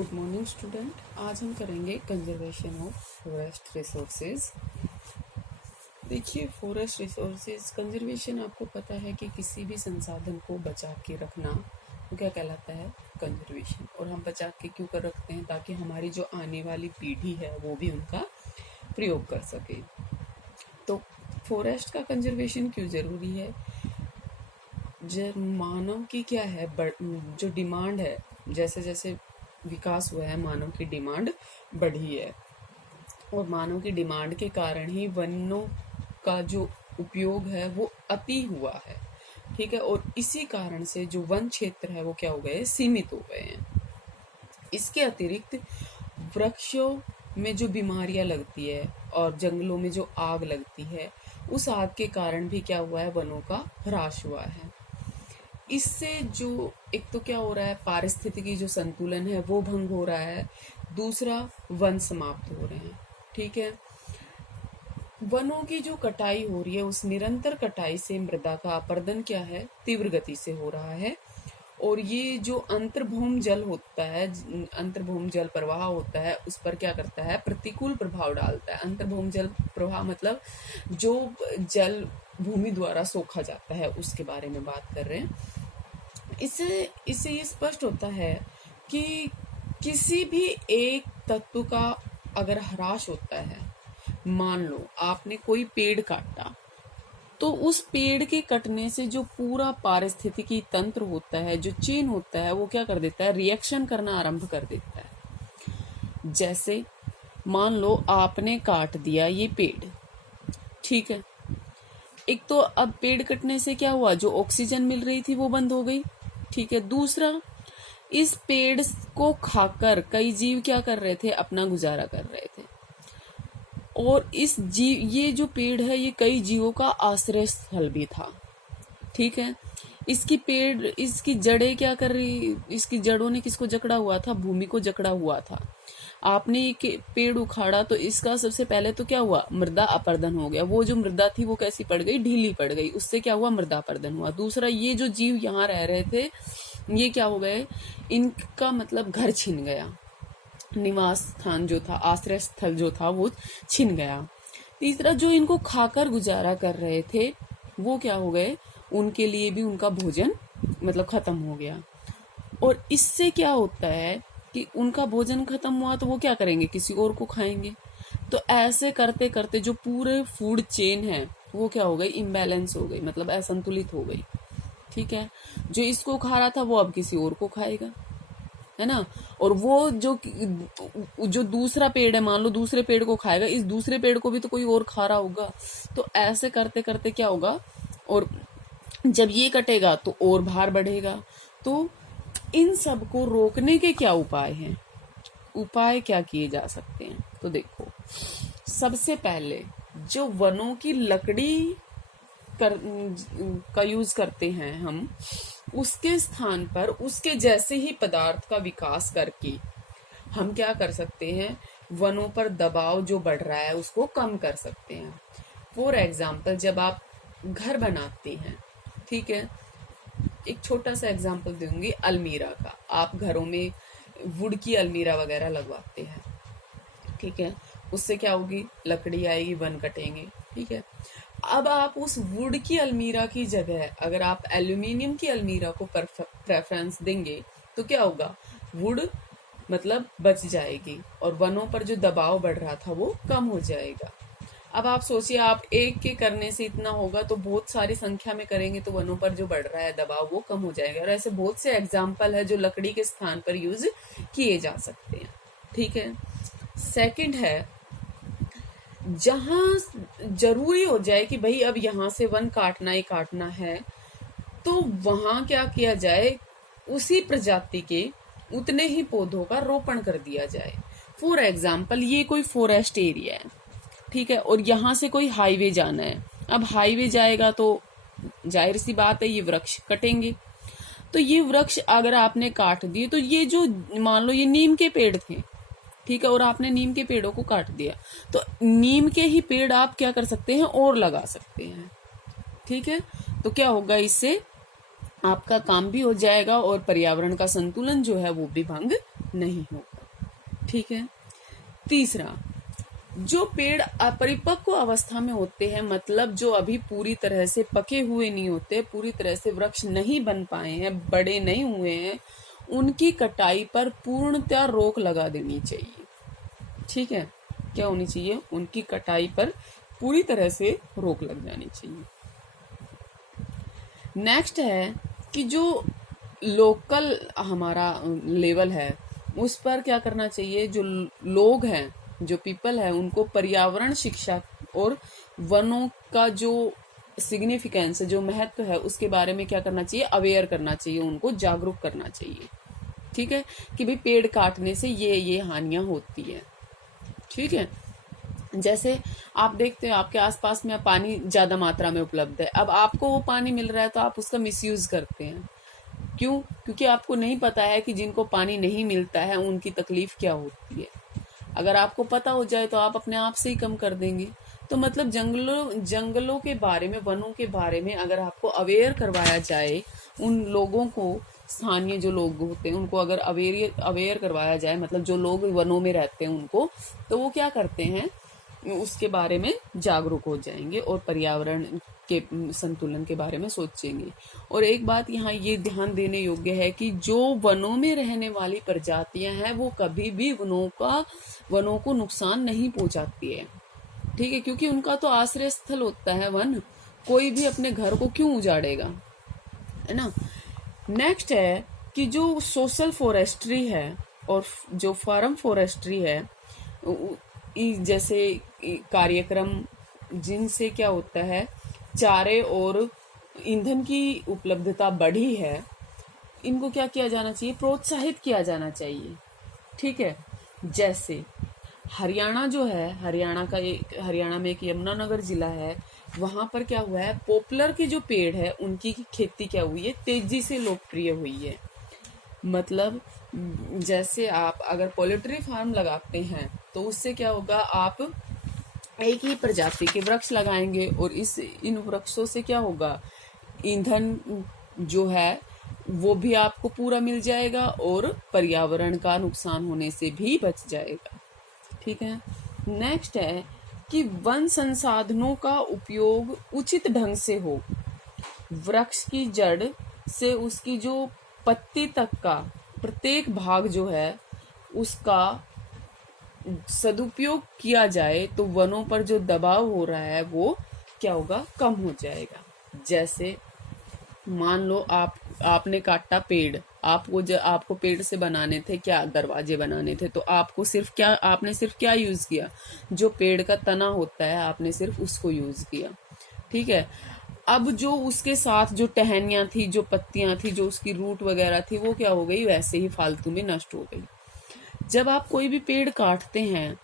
Good morning student. आज हम करेंगे कंजर्वेशन ऑफ फॉरेस्ट रिसोर्सेज। देखिए, फॉरेस्ट रिसोर्सेज कंजर्वेशन आपको पता है कि किसी भी संसाधन को बचा के रखना वो क्या कहलाता है, कंजर्वेशन। और हम बचा के क्यों कर रखते हैं, ताकि हमारी जो आने वाली पीढ़ी है वो भी उनका प्रयोग कर सके। तो फॉरेस्ट का कंजर्वेशन क्यों जरूरी है? मानव की क्या है, जो डिमांड है, जैसे जैसे विकास हुआ है मानव की डिमांड बढ़ी है, और मानव की डिमांड के कारण ही वनों का जो उपयोग है वो अति हुआ है। ठीक है, और इसी कारण से जो वन क्षेत्र है वो क्या हो गए, सीमित हो गए हैं। इसके अतिरिक्त वृक्षों में जो बीमारियां लगती है और जंगलों में जो आग लगती है, उस आग के कारण भी क्या हुआ है, वनों का ह्रास हुआ है। इससे जो एक तो क्या हो रहा है, पारिस्थितिकी जो संतुलन है वो भंग हो रहा है, दूसरा वन समाप्त हो रहे हैं। ठीक है, वनों की जो कटाई हो रही है, उस निरंतर कटाई से मृदा का अपरदन क्या है, तीव्र गति से हो रहा है। और ये जो अंतर्भूम जल होता है, अंतर्भूम जल प्रवाह होता है, उस पर क्या करता है, प्रतिकूल प्रभाव डालता है। अंतर्भूम जल प्रवाह मतलब जो जल भूमि द्वारा सोखा जाता है, उसके बारे में बात कर रहे हैं। इससे ये स्पष्ट होता है कि किसी भी एक तत्व का अगर ह्रास होता है, मान लो आपने कोई पेड़ काटा, तो उस पेड़ के कटने से जो पूरा पारिस्थितिकी तंत्र होता है, जो चेन होता है, वो क्या कर देता है, रिएक्शन करना आरंभ कर देता है। जैसे मान लो आपने काट दिया ये पेड़, ठीक है, एक तो अब पेड़ कटने से क्या हुआ, जो ऑक्सीजन मिल रही थी वो बंद हो गई। ठीक है, दूसरा, इस पेड़ को खाकर कई जीव क्या कर रहे थे, अपना गुजारा कर रहे थे। और ये जो पेड़ है, ये कई जीवों का आश्रय स्थल भी था। ठीक है, इसकी जड़ें क्या कर रही, इसकी जड़ों ने किसको जकड़ा हुआ था, भूमि को जकड़ा हुआ था। आपने एक पेड़ उखाड़ा तो इसका सबसे पहले तो क्या हुआ, मृदा अपरदन हो गया। वो जो मृदा थी वो कैसी पड़ गई, ढीली पड़ गई, उससे क्या हुआ, मृदा अपरदन हुआ। दूसरा, ये जो जीव यहाँ रह रहे थे, ये क्या हो गए, इनका मतलब घर छिन गया, निवास स्थान जो था, आश्रय स्थल जो था वो छिन गया। तीसरा, जो इनको खाकर गुजारा कर रहे थे वो क्या हो गए, उनके लिए भी उनका भोजन मतलब खत्म हो गया। और इससे क्या होता है कि उनका भोजन खत्म हुआ तो वो क्या करेंगे, किसी और को खाएंगे। तो ऐसे करते करते जो पूरे फूड चेन है वो क्या हो गई, इम्बैलेंस हो गई, मतलब असंतुलित हो गई। ठीक है, जो इसको खा रहा था वो अब किसी और को खाएगा, है ना। और वो जो दूसरा पेड़ है, मान लो दूसरे पेड़ को खाएगा, इस दूसरे पेड़ को भी तो कोई और खा रहा होगा। तो ऐसे करते करते क्या होगा, और जब ये कटेगा तो और भार बढ़ेगा। तो इन सब को रोकने के क्या उपाय हैं, उपाय क्या किए जा सकते हैं? तो देखो, सबसे पहले जो वनों की लकड़ी का यूज करते हैं हम, उसके स्थान पर उसके जैसे ही पदार्थ का विकास करके हम क्या कर सकते हैं, वनों पर दबाव जो बढ़ रहा है उसको कम कर सकते हैं। फॉर एग्जाम्पल, जब आप घर बनाते हैं, ठीक है, एक छोटा सा एग्जाम्पल दूंगी अलमीरा का। आप घरों में वुड की अलमीरा वगैरह लगवाते हैं, ठीक है, उससे क्या होगी, लकड़ी आएगी, वन कटेंगे। ठीक है, अब आप उस वुड की अलमीरा की जगह अगर आप एल्यूमिनियम की अलमीरा को प्रेफरेंस देंगे तो क्या होगा, वुड मतलब बच जाएगी और वनों पर जो दबाव बढ़ रहा था वो कम हो जाएगा। अब आप सोचिए, आप एक के करने से इतना होगा, तो बहुत सारी संख्या में करेंगे तो वनों पर जो बढ़ रहा है दबाव वो कम हो जाएगा। और ऐसे बहुत से एग्जाम्पल है जो लकड़ी के स्थान पर यूज किए जा सकते हैं। ठीक है, सेकंड है, जहां जरूरी हो जाए कि भाई अब यहां से वन काटना ही काटना है, तो वहां क्या किया जाए, उसी प्रजाति के उतने ही पौधों का रोपण कर दिया जाए। फॉर एग्जाम्पल, ये कोई फॉरेस्ट एरिया है, ठीक है, और यहाँ से कोई हाईवे जाना है। अब हाईवे जाएगा तो जाहिर सी बात है ये वृक्ष कटेंगे। तो ये वृक्ष अगर आपने काट दिए, तो ये जो मान लो ये नीम के पेड़ थे, ठीक है, और आपने नीम के पेड़ों को काट दिया, तो नीम के ही पेड़ आप क्या कर सकते हैं, और लगा सकते हैं। ठीक है, तो क्या होगा, इससे आपका काम भी हो जाएगा और पर्यावरण का संतुलन जो है वो भी भंग नहीं होगा। ठीक है। तीसरा, जो पेड़ अपरिपक्व अवस्था में होते हैं, मतलब जो अभी पूरी तरह से पके हुए नहीं होते, पूरी तरह से वृक्ष नहीं बन पाए हैं, बड़े नहीं हुए हैं, उनकी कटाई पर पूर्णतः रोक लगा देनी चाहिए। ठीक है, क्या होनी चाहिए? उनकी कटाई पर पूरी तरह से रोक लग जानी चाहिए। नेक्स्ट है कि जो लोकल हमारा लेवल है उस पर क्या करना चाहिए, जो लोग हैं, जो पीपल है, उनको पर्यावरण शिक्षा और वनों का जो सिग्निफिकेंस, जो महत्व है, उसके बारे में क्या करना चाहिए, अवेयर करना चाहिए, उनको जागरूक करना चाहिए। ठीक है, कि भाई पेड़ काटने से ये हानियां होती है। ठीक है, जैसे आप देखते हो आपके आसपास में पानी ज्यादा मात्रा में उपलब्ध है, अब आपको वो पानी मिल रहा है तो आप उसका मिसयूज करते हैं। क्यों? क्योंकि आपको नहीं पता है कि जिनको पानी नहीं मिलता है उनकी तकलीफ क्या होती है। अगर आपको पता हो जाए तो आप अपने आप से ही कम कर देंगे। तो मतलब जंगलों के बारे में, वनों के बारे में अगर आपको अवेयर करवाया जाए, उन लोगों को, स्थानीय जो लोग होते हैं उनको अगर अवेयर करवाया जाए, मतलब जो लोग वनों में रहते हैं उनको, तो वो क्या करते हैं, उसके बारे में जागरूक हो जाएंगे और पर्यावरण के संतुलन के बारे में सोचेंगे। और एक बात यहाँ ये ध्यान देने योग्य है कि जो वनों में रहने वाली प्रजातियां हैं वो कभी भी वनों को नुकसान नहीं पहुंचाती है। ठीक है, क्योंकि उनका तो आश्रय स्थल होता है वन, कोई भी अपने घर को क्यों उजाड़ेगा, है ना। नेक्स्ट है कि जो सोशल फॉरेस्ट्री है और जो फार्म फॉरेस्ट्री है, जैसे कार्यक्रम जिनसे क्या होता है, चारे और ईंधन की उपलब्धता बढ़ी है, इनको क्या किया जाना चाहिए, प्रोत्साहित किया जाना चाहिए। ठीक है, जैसे हरियाणा जो है, हरियाणा में एक यमुनानगर जिला है, वहां पर क्या हुआ है, पॉपुलर के जो पेड़ है उनकी खेती क्या हुई है, तेजी से लोकप्रिय हुई है। मतलब जैसे आप अगर पोल्ट्री फार्म लगाते हैं तो उससे क्या होगा, आप एक ही प्रजाति के वृक्ष लगाएंगे और इन वृक्षों से क्या होगा, ईंधन जो है वो भी आपको पूरा मिल जाएगा और पर्यावरण का नुकसान होने से भी बच जाएगा। ठीक है, नेक्स्ट है कि वन संसाधनों का उपयोग उचित ढंग से हो। वृक्ष की जड़ से उसकी जो पत्ती तक का प्रत्येक भाग जो है उसका सदुपयोग किया जाए तो वनों पर जो दबाव हो रहा है वो क्या होगा, कम हो जाएगा। जैसे मान लो आपने काटा पेड़, आपको पेड़ से बनाने थे क्या, दरवाजे बनाने थे, तो आपने सिर्फ क्या यूज किया, जो पेड़ का तना होता है आपने सिर्फ उसको यूज किया। ठीक है, अब जो उसके साथ जो टहनियां थी, जो पत्तियां थी, जो उसकी रूट वगैरह थी, वो क्या हो गई, वैसे ही फालतू में नष्ट हो गई। जब आप कोई भी पेड़ काटते हैं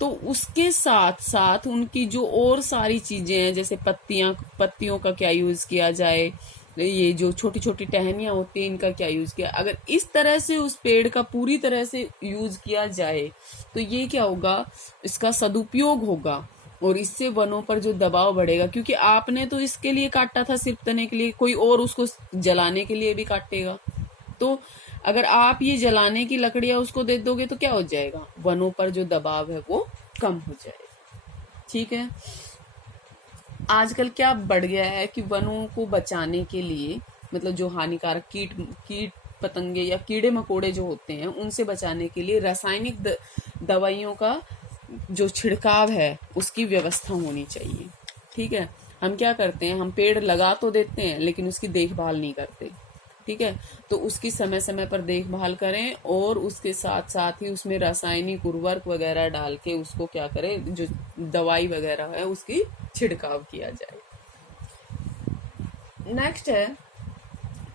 तो उसके साथ साथ उनकी जो और सारी चीजें हैं, जैसे पत्तियों का क्या यूज किया जाए, ये जो छोटी छोटी टहनियां होती हैं इनका क्या यूज किया, अगर इस तरह से उस पेड़ का पूरी तरह से यूज किया जाए तो ये क्या होगा, इसका सदुपयोग होगा और इससे वनों पर जो दबाव बढ़ेगा, क्योंकि आपने तो इसके लिए काटा था सिर्फ तने के लिए, कोई और उसको जलाने के लिए भी काटेगा। तो अगर आप ये जलाने की लकड़ियां उसको दे दोगे तो क्या हो जाएगा, वनों पर जो दबाव है वो कम हो जाएगा। ठीक है, आजकल क्या बढ़ गया है कि वनों को बचाने के लिए, मतलब जो हानिकारक कीट पतंगे या कीड़े मकोड़े जो होते हैं उनसे बचाने के लिए रासायनिक दवाइयों का जो छिड़काव है उसकी व्यवस्था होनी चाहिए। ठीक है, हम क्या करते हैं, हम पेड़ लगा तो देते हैं लेकिन उसकी देखभाल नहीं करते। ठीक है, तो उसकी समय समय पर देखभाल करें और उसके साथ साथ ही उसमें रासायनिक उर्वरक वगैरह डाल के उसको क्या करें, जो दवाई वगैरह है उसकी छिड़काव किया जाए। नेक्स्ट है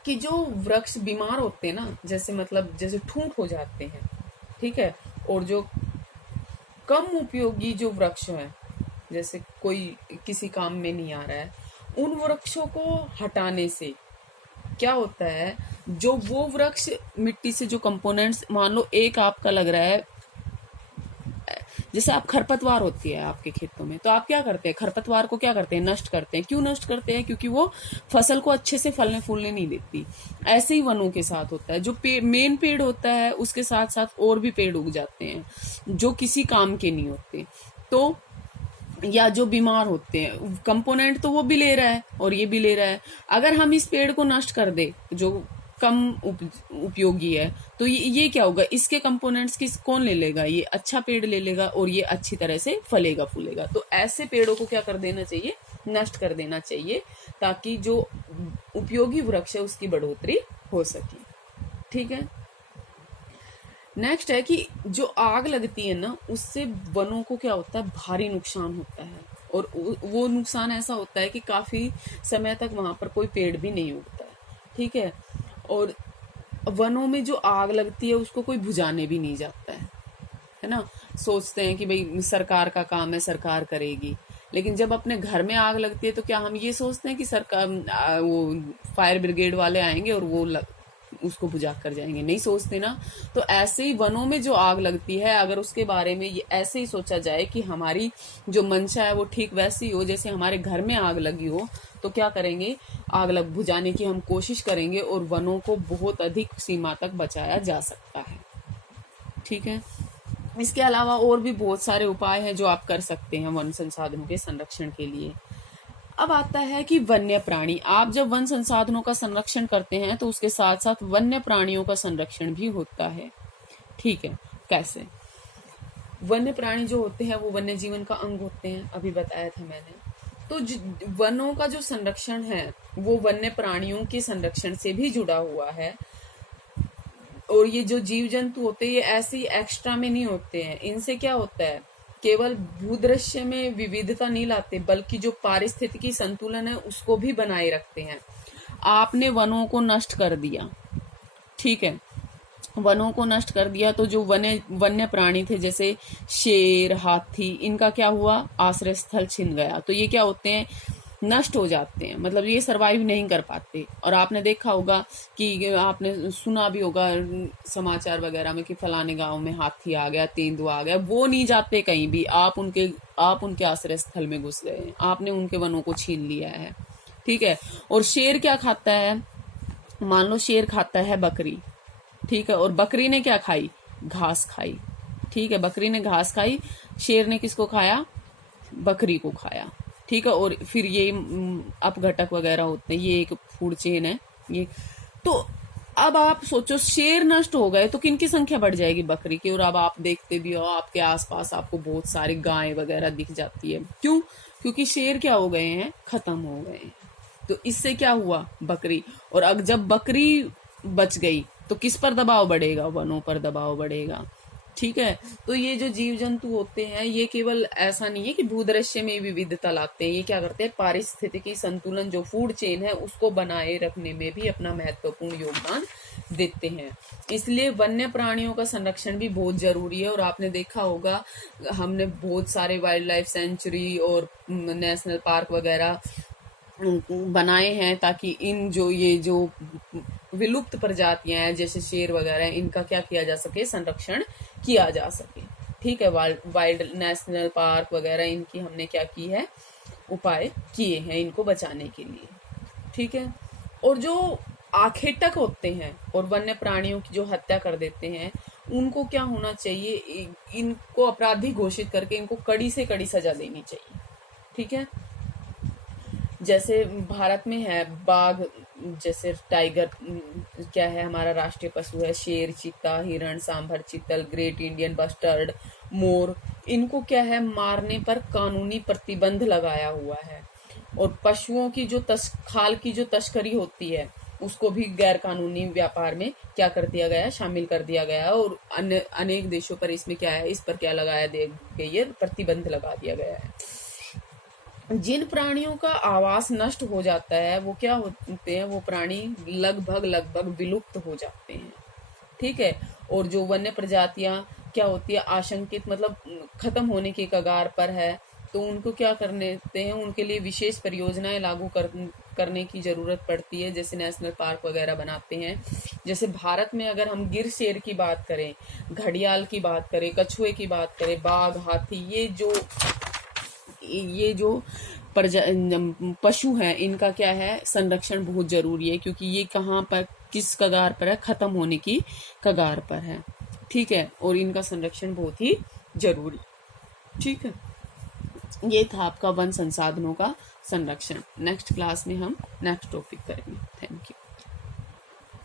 कि जो वृक्ष बीमार होते हैं ना, जैसे ठूंठ हो जाते हैं, ठीक है, और जो कम उपयोगी जो वृक्ष है, जैसे कोई किसी काम में नहीं आ रहा है, उन वृक्षों को हटाने से क्या होता है, जो वो वृक्ष मिट्टी से जो कंपोनेंट्स, मान लो एक आपका लग रहा है जैसे आप खरपतवार होती है आपके खेतों में, तो आप क्या करते हैं, खरपतवार को क्या करते हैं, नष्ट करते हैं। क्यों नष्ट करते हैं? क्योंकि वो फसल को अच्छे से फलने फूलने नहीं देती। ऐसे ही वनों के साथ होता है, जो मेन पेड़ होता है उसके साथ साथ और भी पेड़ उग जाते हैं जो किसी काम के नहीं होते। तो या जो बीमार होते हैं, कंपोनेंट तो वो भी ले रहा है और ये भी ले रहा है। अगर हम इस पेड़ को नष्ट कर दे जो कम उपयोगी है, तो ये क्या होगा, इसके कंपोनेंट्स किस कौन ले लेगा, ये अच्छा पेड़ ले लेगा और ये अच्छी तरह से फलेगा फूलेगा। तो ऐसे पेड़ों को क्या कर देना चाहिए, नष्ट कर देना चाहिए, ताकि जो उपयोगी वृक्ष है उसकी बढ़ोतरी हो सके। ठीक है। नेक्स्ट है कि जो आग लगती है ना, उससे वनों को क्या होता है, भारी नुकसान होता है। और वो नुकसान ऐसा होता है कि काफी समय तक वहां पर कोई पेड़ भी नहीं उगता है। ठीक है। और वनों में जो आग लगती है उसको कोई बुझाने भी नहीं जाता है ना। सोचते हैं कि भाई सरकार का काम है, सरकार करेगी। लेकिन जब अपने घर में आग लगती है तो क्या हम ये सोचते हैं कि सरकार वो फायर ब्रिगेड वाले आएंगे और वो उसको बुझा कर जाएंगे? नहीं सोचते ना। तो ऐसे ही वनों में जो आग लगती है, अगर उसके बारे में ये ऐसे ही सोचा जाए कि हमारी जो मंशा है वो ठीक वैसी हो जैसे हमारे घर में आग लगी हो, तो क्या करेंगे, आग लग बुझाने की हम कोशिश करेंगे और वनों को बहुत अधिक सीमा तक बचाया जा सकता है। ठीक है। इसके अलावा और भी बहुत सारे उपाय हैं जो आप कर सकते हैं वन संसाधनों के संरक्षण के लिए। अब आता है कि वन्य प्राणी, आप जब वन संसाधनों का संरक्षण करते हैं तो उसके साथ साथ वन्य प्राणियों का संरक्षण भी होता है। ठीक है। कैसे? वन्य प्राणी जो होते हैं वो वन्य जीवन का अंग होते हैं, अभी बताया था मैंने। तो वनों का जो संरक्षण है वो वन्य प्राणियों के संरक्षण से भी जुड़ा हुआ है। और ये जो जीव जंतु होते हैं ये ऐसे ही एक्स्ट्रा में नहीं होते हैं। इनसे क्या होता है, केवल भूदृश्य में विविधता नहीं लाते बल्कि जो पारिस्थितिकी संतुलन है उसको भी बनाए रखते हैं। आपने वनों को नष्ट कर दिया, ठीक है, वनों को नष्ट कर दिया तो जो वन्य प्राणी थे जैसे शेर, हाथी, इनका क्या हुआ, आश्रय स्थल छिन गया। तो ये क्या होते हैं, नष्ट हो जाते हैं, मतलब ये सरवाइव नहीं कर पाते। और आपने देखा होगा कि आपने सुना भी होगा समाचार वगैरह में कि फलाने गांव में हाथी आ गया, तेंदुआ आ गया। वो नहीं जाते कहीं भी, आप उनके आश्रय स्थल में घुस गए, आपने उनके वनों को छीन लिया है। ठीक है। और शेर क्या खाता है, मान लो शेर खाता है बकरी, ठीक है, और बकरी ने क्या खाई, घास खाई। ठीक है, बकरी ने घास खाई, शेर ने किसको खाया, बकरी को खाया। ठीक है। और फिर ये अपघटक वगैरह होते हैं, ये एक फूड चेन है ये। तो अब आप सोचो, शेर नष्ट हो गए तो किनकी संख्या बढ़ जाएगी, बकरी की। और अब आप देखते भी हो आपके आसपास आपको बहुत सारी गायें वगैरह दिख जाती है। क्यों? क्योंकि शेर क्या हो गए हैं, खत्म हो गए हैं। तो इससे क्या हुआ, बकरी। और अब जब बकरी बच गई तो किस पर दबाव बढ़ेगा, वनों पर दबाव बढ़ेगा। ठीक है। तो ये जो जीव जंतु होते हैं ये केवल ऐसा नहीं है कि भूदृश्य में विविधता लाते हैं, ये क्या करते हैं, पारिस्थितिकी संतुलन जो फूड चेन है उसको बनाए रखने में भी अपना महत्वपूर्ण योगदान देते हैं। इसलिए वन्य प्राणियों का संरक्षण भी बहुत जरूरी है। और आपने देखा होगा हमने बहुत सारे वाइल्ड लाइफ सेंचुरी और नेशनल पार्क वगैरह बनाए हैं ताकि इन ये जो विलुप्त प्रजातियां हैं जैसे शेर वगैरह, इनका क्या किया जा सके, संरक्षण किया जा सके। ठीक है। वाइल्ड नेशनल पार्क वगैरह इनकी हमने क्या की है, उपाय किए हैं इनको बचाने के लिए। ठीक है। और जो आखेटक होते हैं और वन्य प्राणियों की जो हत्या कर देते हैं उनको क्या होना चाहिए, इनको अपराधी घोषित करके इनको कड़ी से कड़ी सजा देनी चाहिए। ठीक है। जैसे भारत में है बाघ, जैसे टाइगर क्या है, हमारा राष्ट्रीय पशु है, शेर, चीता, हिरण, सांभर चीतल, ग्रेट इंडियन बस्टर्ड, मोर, इनको क्या है, मारने पर कानूनी प्रतिबंध लगाया हुआ है। और पशुओं की जो खाल की जो तस्करी होती है उसको भी गैर कानूनी व्यापार में क्या कर दिया गया है, शामिल कर दिया गया है। और अनेक देशों पर इसमें क्या है, इस पर क्या लगाया गई है, प्रतिबंध लगा दिया गया है। जिन प्राणियों का आवास नष्ट हो जाता है वो क्या होते हैं, वो प्राणी लगभग विलुप्त हो जाते हैं। ठीक है। और जो वन्य प्रजातियां क्या होती है, आशंकित मतलब खत्म होने के कगार पर है, तो उनको क्या करने देते हैं, उनके लिए विशेष परियोजनाएं लागू करने की जरूरत पड़ती है, जैसे नेशनल पार्क वगैरह बनाते हैं। जैसे भारत में अगर हम गिर शेर की बात करें, घड़ियाल की बात करें, कछुए की बात करें, बाघ, हाथी, ये जो पशु हैं, इनका क्या है, संरक्षण बहुत जरूरी है, क्योंकि ये कहाँ पर, किस कगार पर है, खत्म होने की कगार पर है। ठीक है, और इनका संरक्षण बहुत ही जरूरी। ठीक है, ये था आपका वन संसाधनों का संरक्षण। नेक्स्ट क्लास में हम नेक्स्ट टॉपिक करेंगे। Thank you.